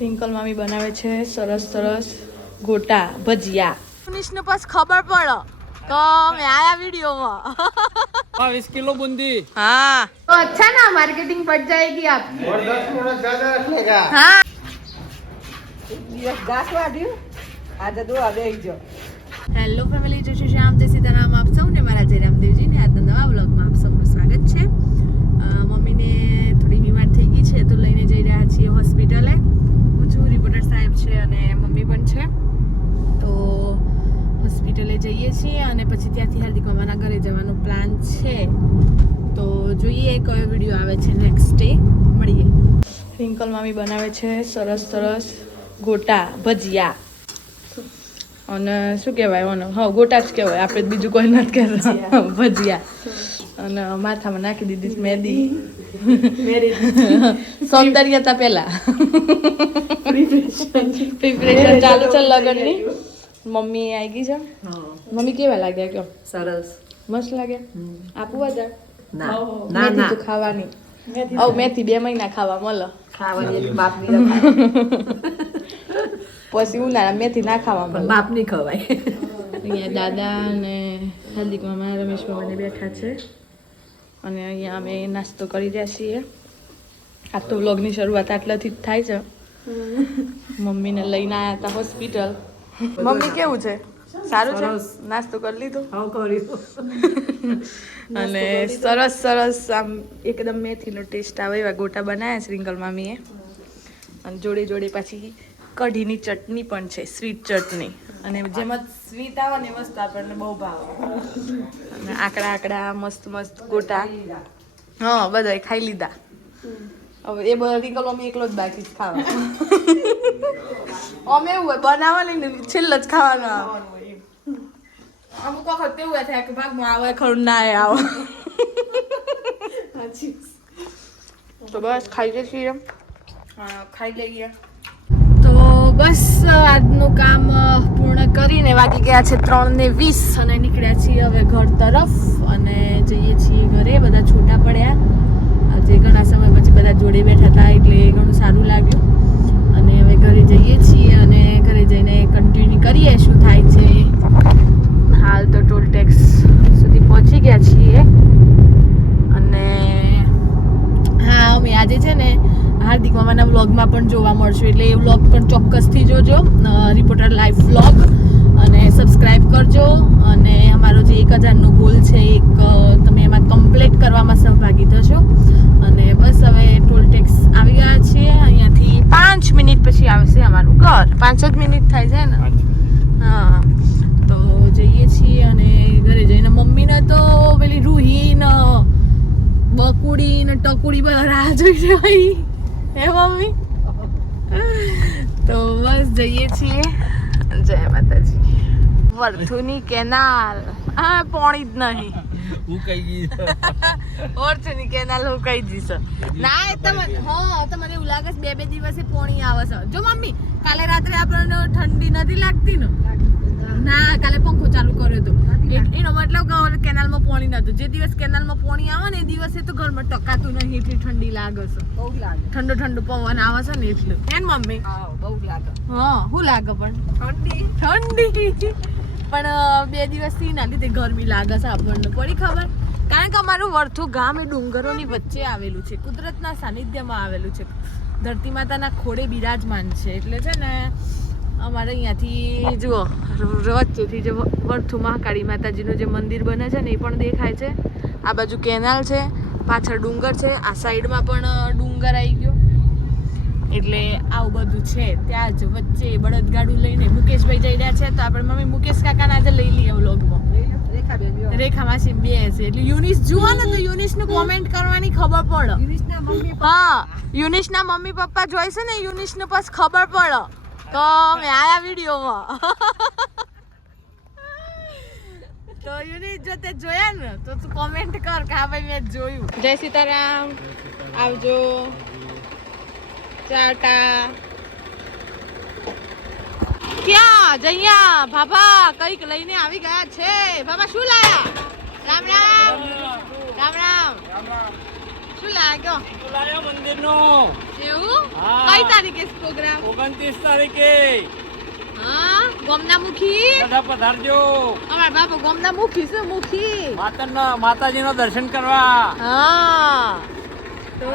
રિંકલ મામી બનાવે છે સરસ સરસ ગોટા ભજીયા મનીષને પાસ ખબર પડે તો મેં આયા વિડીયોમાં बाईस किलो बूंदी हाँ तो अच्छा ना मार्केटिंग बढ़ जाएगी आपकी और दस मिनट ज्यादा रखिएगा हाँ હેલો ફેમિલી જય શ્રી શ્યામ જય સીતારામ આપ સૌને મારા જય રામદેવજીને આજના નવા વ્લોગમાં આપ સૌનું સ્વાગત છે અ, મમ્મીને થોડી બીમાર થઈ ગઈ છે તો લઈને જઈ રહ્યા છીએ છે. તો હોસ્પિટલે જઈએ છીએ અને પછી ત્યાંથી હાર્દિક મામાના ઘરે જવાનો પ્લાન છે. તો જોઈએ કયો વીડિયો આવે છે નેક્સ્ટ ડે મળીએ. રિંકલ મામી બનાવે છે સરસ સરસ ગોટા ભજીયા. અને શું કહેવાય ઓનો? હા ગોટા જ કહેવાય. આપણે બીજું કોઈ નથી કહેતા. ભજીયા. અને માથામાં નાખી દીધી મેદી. સૌંદર્યતા પહેલા. પ્રિપરેશન ચાલુ છે લગ્નની. મમ્મી આવી ગઈ છે મમ્મી કેવા લાગ્યા કયો? સરસ. મસ્ત લાગ્યા? આપું બધા ના. ના ના ખાવાની. ઓ મેથી બે મહિના ખાવા મળે પછી ઉનાળા મેથી ના ખાવા મળે બાપની ખવાય. અહીંયા દાદા અને હાર્દિક મામા રમેશ બાબાને બેઠા છે. અને અહીંયા અમે નાસ્તો કરી રહ્યા છીએ. આ તો વ્લોગની શરૂઆત આટલાથી જ થાય છે. મમ્મીને લઈને આવ્યા હતા હોસ્પિટલ મમ્મી કેવું છે? સારું છે? નાસ્તો કરી લીધો? અને સરસ સરસ. આમ એકદમ મેથીનો ટેસ્ટ આવે એવા ગોટા બનાવ્યા છે રિંકલ મામીએ. અને જોડે જોડે પાછી કઢીની ચટણી પણ છે સ્વીટ ચટણી. અને જેમાં સ્વીટ આવે ને મસ્ત આપણને બહુ ભાવે. અને આકડા આકડા મસ્ત મસ્ત ગોટા. હા બધાય ખાઈ લીધા. હવે એ બધા રિંકલ અમે એકલો જ બાકી જ ખાવા અમે એવું હોય બનાવવાની ને છેલ્લે જ ખાવાનું. અમુક વખત એવું થાય કે ભાગમાં આવે ખરું ના આવે. તો બસ ખાઈ જઈએ છીએ ખાઈ લઈએ. બસ, આજનું કામ પૂર્ણ કરીને વાગી ગયા છે ત્રણ ને વીસ અને નીકળ્યા છીએ હવે ઘર તરફ અને જઈએ છીએ ઘરે. બધા છૂટા પડ્યા. આજે ઘણા સમય પછી બધા જોડે બેઠા હતા એટલે ઘણું સારું લાગ્યું. અને હવે ઘરે જઈએ છીએ અને ઘરે જઈને કન્ટિન્યુ કરીએ શું થાય છે હાલ તો ટોલ ટેક્સ સુધી પહોંચી ગયા છીએ અને હા અમે આજે છે ને હાર્દિક મામાના વ્લોગમાં પણ જોવા મળશું એટલે એ વ્લોગ પણ ચોક્કસથી જોજો રિપોર્ટર લાઈવ વ્લોગ અને સબસ્ક્રાઈબ કરજો અને અમારો જે એક હજારનું ગોલ છે એક તમે એમાં કમ્પ્લીટ કરવામાં સહભાગી થશો. અને બસ હવે ટોલ ટેક્સ આવી ગયા છીએ અહીંયાથી પાંચ મિનિટ પછી આવશે અમારું ઘર. પાંચ જ મિનિટ થાય છે ને? હા તો જઈએ છીએ અને ઘરે જઈને મમ્મીને તો પેલી રૂહીન બકુડી ને ટકુડી બધા રાહ જોઈ રહી હે મમ્મી? તો બસ જઈએ છીએ. જય માતાજી. વર્થુની કેનાલ. હા પોણી જ નહીં. હું કઈ ગઈ. વર્થુની કેનાલ હું કહી દઈશ. ના એ તમે હા તમને એવું લાગે છે બે બે દિવસે પોણી આવે છે. જો મમ્મી કાલે રાત્રે આપણને ઠંડી નથી લાગતી ને. ના કાલે પંખો ચાલુ કર્યો હતો. એનો મતલબ કેનાલમાં પાણી નતું જે દિવસ કેનાલમાં પાણી આવે ને એ દિવસે તો ઘરમાં ટકાતું નહીં એટલી ઠંડી લાગે છે. બહુ લાગે. ઠંડો ઠંડો પવન આવે છે ને એટલું. હે ને મમ્મી? બહુ લાગે. હા હું લાગે પણ? ઠંડી. ઠંડી. પણ બે દિવસથી ના લીધે ગરમી લાગે છે આપણને. પડી ખબર? કારણ કે અમારું વર્થું ગામ એ ડુંગરોની વચ્ચે આવેલું છે. કુદરતના સાનિધ્યમાં આવેલું છે. ધરતી માતાના ખોડે બિરાજમાન છે. એટલે છે ને અમારે અહીંયાથી જુઓ વચ્ચેથી જે વ- મહાકાળી માતાજીનું જે મંદિર બને છે ને એ પણ દેખાય છે. આ બાજુ કેનાલ છે પાછળ ડુંગર છે આ સાઈડમાં પણ ડુંગર આવી ગયો. એટલે આવું બધું છે. ત્યાં જ વચ્ચે બળદગાડું લઈને મુકેશભાઈ જઈ રહ્યા છે. તો આપણે મમ્મી મુકેશ કાકાને આજે લઈ લઈએ વ્લોગમાં. રેખા માસી બે છે. એટલે યુનિસ જુઓ ને તો યુનિશનું કોમેન્ટ કરવાની ખબર પડે. હા યુનિસ ના મમ્મી પપ્પા જોઈ છે ને યુનિશનું પાસ ખબર પડે. તો મેં આયા વિડીયોમાં. તો યુની જો તે જોયા ને તો તું કોમેન્ટ કર કે હા ભાઈ મેં જોયું. જય સીતારામ. આવજો. ચાટા. ક્યાં? જૈયા ભાભા કંઈક લઈને આવી ગયા છે. ભાભા શું લાયા? રામ રામ. રામ રામ. શું લાગ્યો? બોલાયો મંદિરનો? એવું? હા. કઈ તારીખે પ્રોગ્રામ તારીખે. હા? ગોમના મુખી બધા પધારજો. અમારા બાપા ગોમના મુખી છે મુખી? માતાના માતાજીનો દર્શન કરવા. હા. તો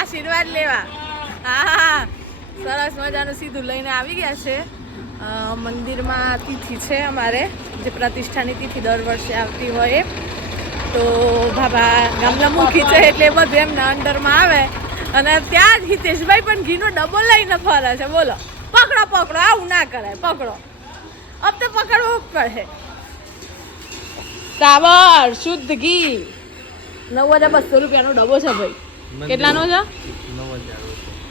આશીર્વાદ લેવા. હા. સરસ મજાનું સીધું લઈને આવી ગયા છે. મંદિરમાં તિથિ છે અમારે. જે પ્રતિષ્ઠાની તિથિ દર વર્ષે આવતી હોય તો બાબા ગામના મુખી છે એટલે બધું એમના અંડરમાં આવે. અને ત્યાં જ હિતેશભાઈ પણ ઘીનો ડબ્બો લઈને ફરે છે. બોલો. પકડો પકડો. આવું ના કરાય. પકડો. અબ તો પકડવું પડે. સાવર શુદ્ધ ઘી. નવ હજાર બસો રૂપિયાનો ડબ્બો છે ભાઈ. કેટલાનો છે?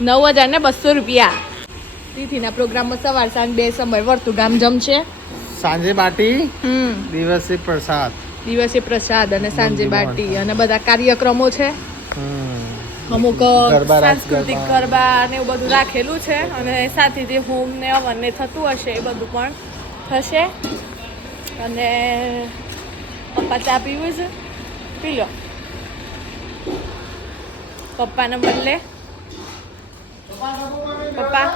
નવ હજાર. ને બસો રૂપિયા. તિથિના પ્રોગ્રામમાં સવાર સાંજ બે સમય વર્તુ ગામ જમશે. સાંજે બાટી. દિવસે પ્રસાદ. દિવસે પ્રસાદ અને સાંજે બાટી અને બધા કાર્યક્રમો છે. અમુક સાંસ્કૃતિક ગરબા. ને એવું બધું રાખેલું છે અને સાથે જે હોમ ને હવન ને થતું હશે એ બધું પણ થશે. અને પપ્પા ચા પીવું છે? પી લો. પપ્પાને બદલે. પપ્પા.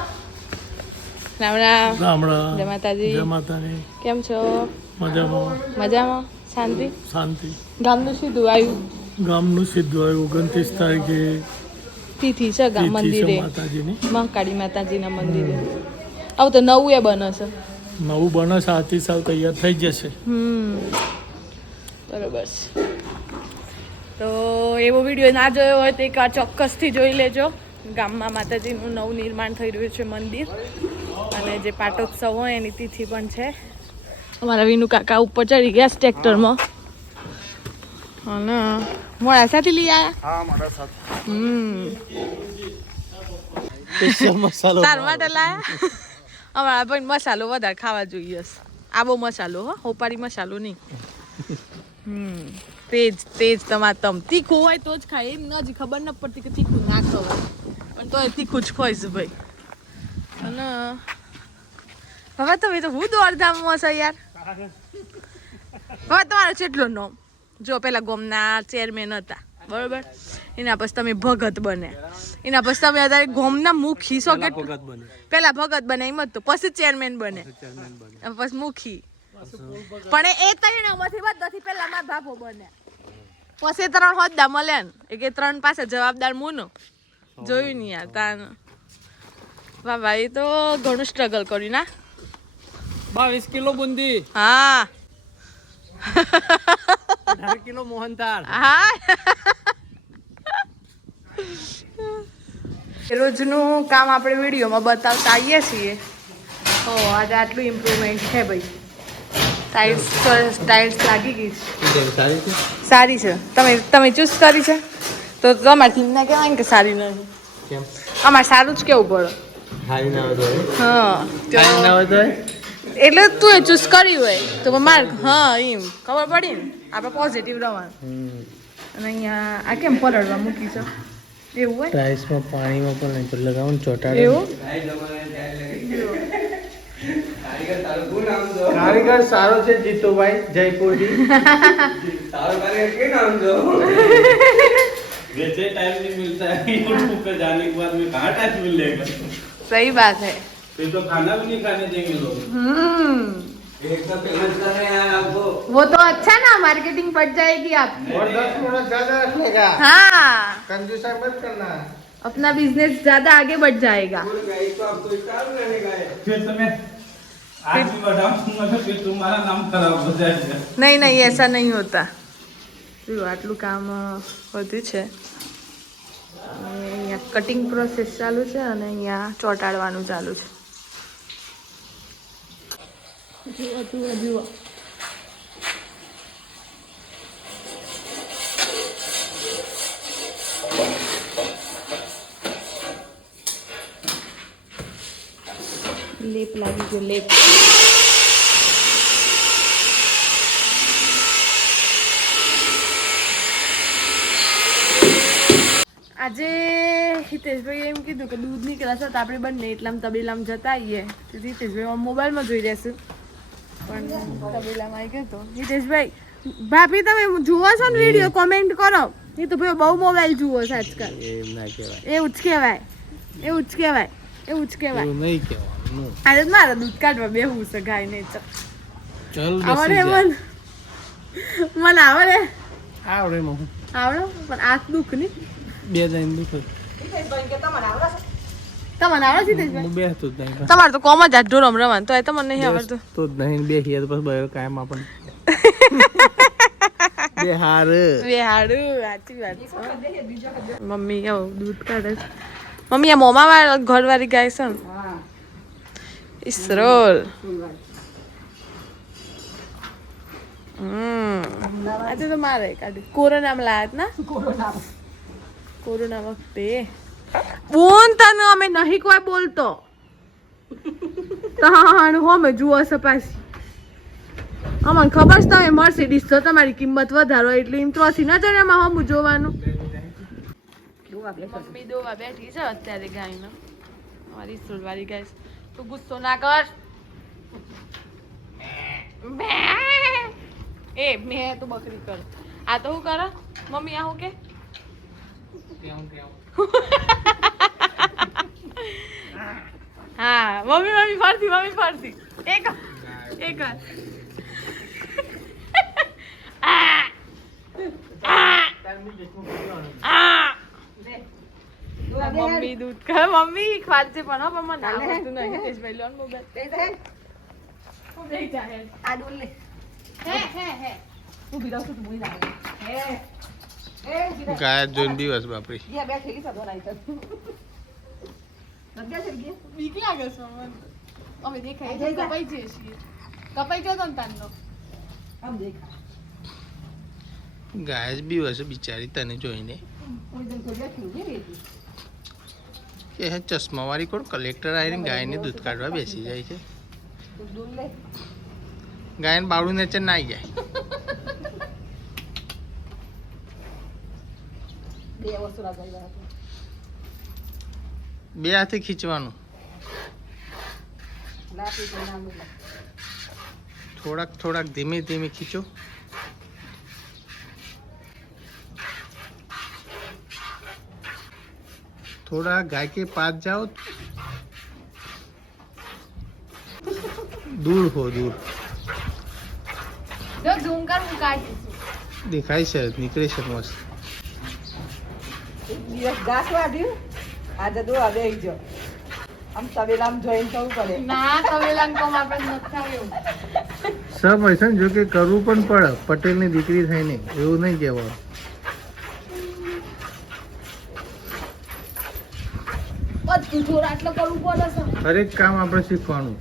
રામ રામ. ગામડા જય માતાજી. જય માતાજી. કેમ છો? મજામાં. મજામાં? શાંતિ? શાંતિ. ગામનું સીધું આવ્યું ગામનું સીધું આવ્યું ઓગણત્રીસ તારીખે તિથિ છે ગામ મંદિરે. માતાજીની. મહાકાળી માતાજીના મંદિરે. આવું તો નવું એ બનશે. છે નવું બનશે છે આથી સાવ તૈયાર થઈ જશે. હમ. બરોબર છે. તો એવો વીડિયો ના જોયો હોય તો એક આ ચોક્કસથી જોઈ લેજો. ગામમાં માતાજીનું નવું નિર્માણ થઈ રહ્યું છે મંદિર. અને જે પાટોત્સવ હોય એની તિથિ પણ છે. અમારા વિનુ કાકા ઉપર ચડી ગયા ટ્રેક્ટરમાં. અને મોડા સાથે લઈ આવ્યા સાથે. હમ. તાર માટે લાયા? અમારા ભાઈ મસાલો વધારે ખાવા જોઈએ. આબો મસાલો હો. હોપારી મસાલો નહીં. હમ. તેજ તેજ તમારે તમ તીખું હોય તો જ ખાય. એમ ન જ ખબર ન પડતી કે તીખું ના ખવાય. પણ તોય તીખું જ ખોઈશ ભાઈ. અને હવે તમે તો હું દોડધામમાં છો યાર. હવે તમારો કેટલો નોમ જો પેલા ગોમના ચેરમેન હતા બરોબર? એના પછી તમે ભગત બને. એના પછી તમે અત્યારે ગોમના મુખી શો કે પેલા ભગત બને એમ જ તો. પછી ચેરમેન બને. પછી મુખી. પણ એ- એ ત્રણમાંથી બધાથી પેલા મારા બાપો બને. પછી ત્રણ હોદ્દા મળે ને. એ કે ત્રણ પાસે જવાબદાર મુનો. જોયું નહીં યાર તાન. વાહ ભાઈ તો ઘણું સ્ટ્રગલ કર્યું ના. બાવીસ કિલો બુંદી. હા. અઢાર કિલો મોહનથાળ. હા. રોજનું કામ આપણે વિડીયોમાં બતાવતા આવીએ છીએ. તો આજે આટલું ઇમ્પ્રુવમેન્ટ છે ભાઈ. ટાઇલ્સ ટાઇલ્સ લાગી ગઈ છે. સારી છે? તમે તમે ચૂઝ કરી છે? તો તમારી ટીમને કહેવાય ને કે સારી નથી. કેમ? અમારે સારું જ કેવું પડે. હારી ના હોય તો હા હોય તો એટલે તું એ ચૂઝ કર્યું હોય તો માર્ક હા એમ ખબર પડી ને આપણે પોઝિટિવ રહેવાનું અને અહીંયા આ કેમ પલળવા મૂકી છે એવું હોય ટાઈલ્સમાં પાણીમાં પણ નહીં તો લગાવો ને ચોટાડે એવું કારીગર સારો છે જીતુભાઈ જયપુરથી जैसे टाइम नहीं मिलता है यूट्यूब पे जाने के बाद में कहाँ टाइम मिलेगा सही बात है फिर तो खाना भी नहीं खाने देंगे लोग हम्म वो तो अच्छा ना मार्केटिंग पड़ जाएगी आपकी और दस मिनट ज्यादा रखिएगा हाँ कंजूसा मत करना अपना बिजनेस ज्यादा आगे बढ़ जाएगा फिर तो मैं आज भी बताऊंगा तो फिर तुम्हारा नाम खराब हो जाएगा નહીં નહીં એસા નહીં હોતા જો આટલું કામ અ, વધ્યું છે અને અહીંયા કટિંગ પ્રોસેસ ચાલુ છે અને અહીંયા ચોંટાડવાનું ચાલુ છે જુઓ જુઓ જુઓ. લેપ લાગી ગયો, લેપ. આજે હિતેશભાઈ એમ કીધું કે દૂધ નીકળશે તો આપણે બંને એટલામાં તબેલામાં જતા આવીએ. તો હિતેશભાઈ મોબાઈલમાં જોઈ રહેશું પણ તબેલામાં આવી ગયો તો. હિતેશભાઈ ભાભી તમે જુઓ છો ને વીડિયો કોમેન્ટ કરો. એ તો ભાઈ બહુ મોબાઈલ જુઓ છે આજકાલ. એમ ના કહેવાય. એવું જ કહેવાય. એવું જ કહેવાય. એવું જ કહેવાય. એવું નહીં કહેવાનું આજે મારા દૂધ કાઢવા બેહું છે ગાય ને ચલ ચલ આવડે મન. મન આવડે. આવડે મો આવડો પણ આ દુઃખ નહીં બે જણ દુખે. તમને આવડે છે હું બેસતો જ નહીં. તમારે તો કોમ જ આઢો રમ રમવાનું તો એ તમને નહીં આવડતું. તો જ નહીં બેસીએ તો પછી બહાર કાયમ આપણને. બે હાર બે હાડું સાચી વાત. મમ્મી આવો દૂધ કાઢે મમ્મી આ મોમા વાળ ઘર વાળી ગાય છે ને. ઈસરોલ. હમ. આજે તો મારે કાઢી. કોરોનામાં લાયા હતા ના? કોરોના વખતે બોન તને અમે નહીં કોઈ બોલતો. તાણ હો મે જુઓ સપાસી. અમને ખબર છે તમે મર્સિડીઝ તો તમારી કિંમત વધારો એટલે એમ તો હસી ના એમાં હું જોવાનું. મમ્મી દોવા બેઠી છે અત્યારે ગાયનો. અમારી સુરવાળી ગાય તું ગુસ્સો ના કર. એ મેં તો બકરી કર. આ તો શું કરો? મમ્મી આ હું કે. હા મમ્મી મમ્મી ફરતી મમ્મી ફરતી એક એક મમ્મી દૂધ કર મમ્મી ખાજે પણ હો પણ ના આવડતું નહીં હિતેશભાઈ લોન મોબાઈલ. આ ડોલ લે. હે હે હે. ઊભી રહો છું, તું બોલી હે. ગાય જોઈને બાપરી. નથી બેઠેલી ગયા? બીક લાગે છે મને અમે દેખાય છે કપાઈ જઈએ છીએ કપાઈ જતો ને તારનો આમ દેખાય. ગાય જ બીવસ બિચારી તને જોઈને. કે હે ચશ્મા વાળી કોણ કલેક્ટર આવીને ગાયને દૂધ કાઢવા બેસી જાય છે તું ડોલ લે. ગાયને બાળું નેચર ના જાય બે વસુરા ગયા હાથે ખીચવાનું. થોડાક થોડાક ધીમે ધીમે ખીચો. થોડા ગાય કે પાસ જાઓ. દૂર હો દૂર. દેખાય છે નીકળે છે મસ્ત. એક દિવસ ઘાસ વાઢ્યું, આજે દોવા બેસી જો આમ તબેલામાં જોઈન થવું પડે. ના તવેલા કોમ આપણે નથી આવ્યું. સબ હશે ને જો કે કરવું પણ પડે. પટેલની દીકરી થઈને એવું નહીં કહેવાનું બધું જોર આટલો કરવું પડે છે. હરેક કામ આપણે શીખવાનું.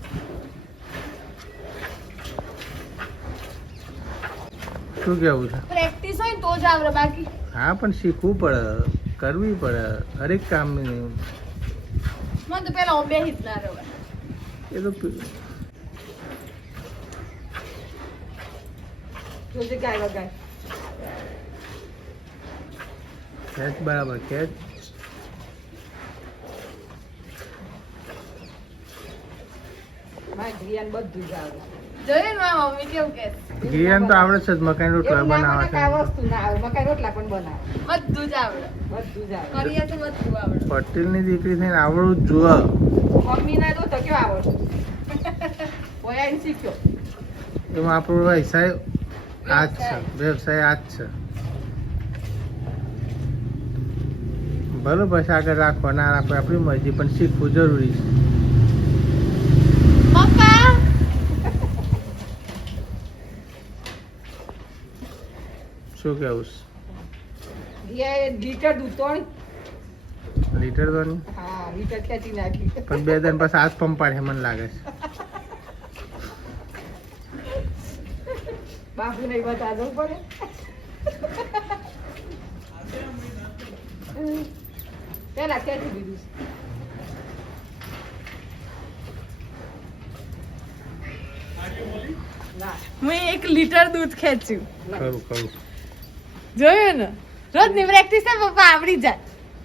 શું કેવું છે? પ્રેક્ટિસ હોય તો જ આવડે બાકી. હા પણ શીખવું પડે. કરવી પડે હરેક કામ મને તો પેલા હું બેહી ના રહે એ તો જોજે ગાય વગાય. ખેંચ બરાબર કેચ મારી ધ્રિયાને બધું જ આવડે. જોયું ને મમ્મી કેવું કે ગિરિયાને તો આવડે છે જ મકાઈ રોટલા બનાવવા આ વસ્તુ ના મકાઈ રોટલા પણ બનાવે. બધું જ આવડે. બધું જ આવડે. કરીએ તો બધું આવડે. પટેલની દીકરી થઈને આવડવું જ જોવે. મમ્મી ના તો કેવો આવડે? ઓયા શીખ્યો. એમાં આપણો વ્યવસાય આ જ છે. વ્યવસાય આ જ છે. ભલે પછી આગળ રાખવા ના રાખવા આપણી મરજી પણ શીખવું જરૂરી છે પપ્પા શું કેવું લીટર દૂધ લીટર તો નહીં? હા લીટર ખેંચી નાખી? પણ બે દિન પાસે હાથ પંપ પાડે મને લાગે છે. બાપુ પડે? પેલા દીધું. મેં એક લીટર દૂધ ખેંચ્યું ખરું ખરું. જોયું ને? રોજની પ્રેક્ટિસ છે પપ્પા આવડી જાય.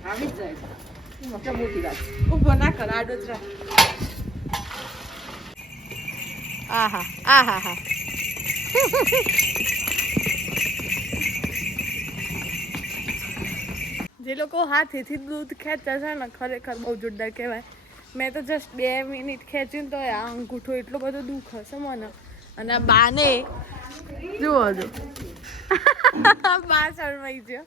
આવડી જ જાય. મોટી વાત ઊભો ના કર આડો જ રાખ. આહા આહા હા. જે લોકો હાથેથી દૂધ ખેંચતા છે ને ખરેખર બહુ જોરદાર કહેવાય. મેં તો જસ્ટ બે મિનિટ ખેંચ્યું ને તો આ અંગૂઠો એટલો બધો દુઃખ હશે મને. અને આ બાને જુઓ જો. બા શરમાઈ ગયો.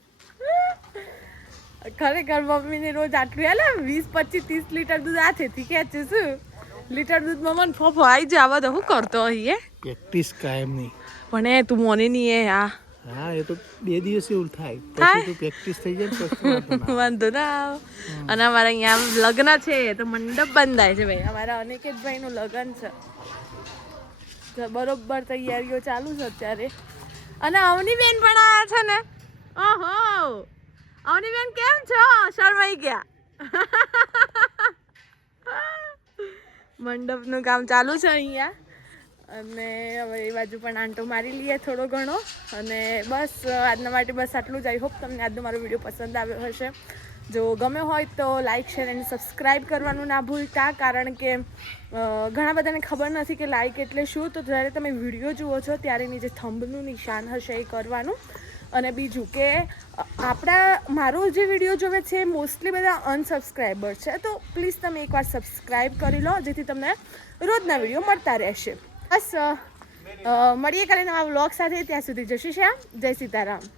ખરેખર મમ્મીને રોજ આટલું એટલે વીસ પચીસ ત્રીસ લીટર દૂધ હાથેથી ખેંચે શું? લીટર દૂધમાં મને ફોફો આવી જાય આવા તો શું કરતો અહીં એ પ્રેક્ટિસ કાયમ નહીં. પણ એ તું મને નહીં એ હા હા એ તો બે દિવસ એવું થાય? પછી તો પ્રેક્ટિસ થઈ જાય તો વાંધો ના આવે. અને અમારે અહીંયા લગ્ન છે તો મંડપ બંધાય છે ભાઈ. અમારા અનિકેતભાઈ નું લગ્ન છે. બરોબર તૈયારીઓ ચાલુ છે અત્યારે. અને અવની બેન પણ આવ્યા છે ને? ઓહો. અવની બેન કેમ છો? શરમાઈ ગયા. મંડપનું કામ ચાલુ છે અહીંયા. અને હવે એ બાજુ પણ આંટો મારી લઈએ થોડો ઘણો. અને બસ, આજના માટે બસ આટલું જ. આઈ હોપ તમને આજનો મારો વીડિયો પસંદ આવ્યો હશે. જો ગમ્યો હોય તો લાઇક શેર અને સબસ્ક્રાઈબ કરવાનું ના ભૂલતા, કારણ કે ઘણા બધાને ખબર નથી કે લાઇક એટલે શું. તો જ્યારે તમે વીડિયો જુઓ છો ત્યારે એની જે થંબનું નિશાન હશે એ કરવાનું. અને બીજું કે આપણા, મારો જે વીડિયો જોવે છે મોસ્ટલી બધા અનસબસ્ક્રાઈબર છે. તો પ્લીઝ તમે એકવાર સબસ્ક્રાઈબ કરી લો, જેથી તમને રોજના વીડિયો મળતા રહેશે. બસ મળીએ કાલે નવા વ્લોગ સાથે. ત્યાં સુધી જશું શ્યામ, જય સીતારામ.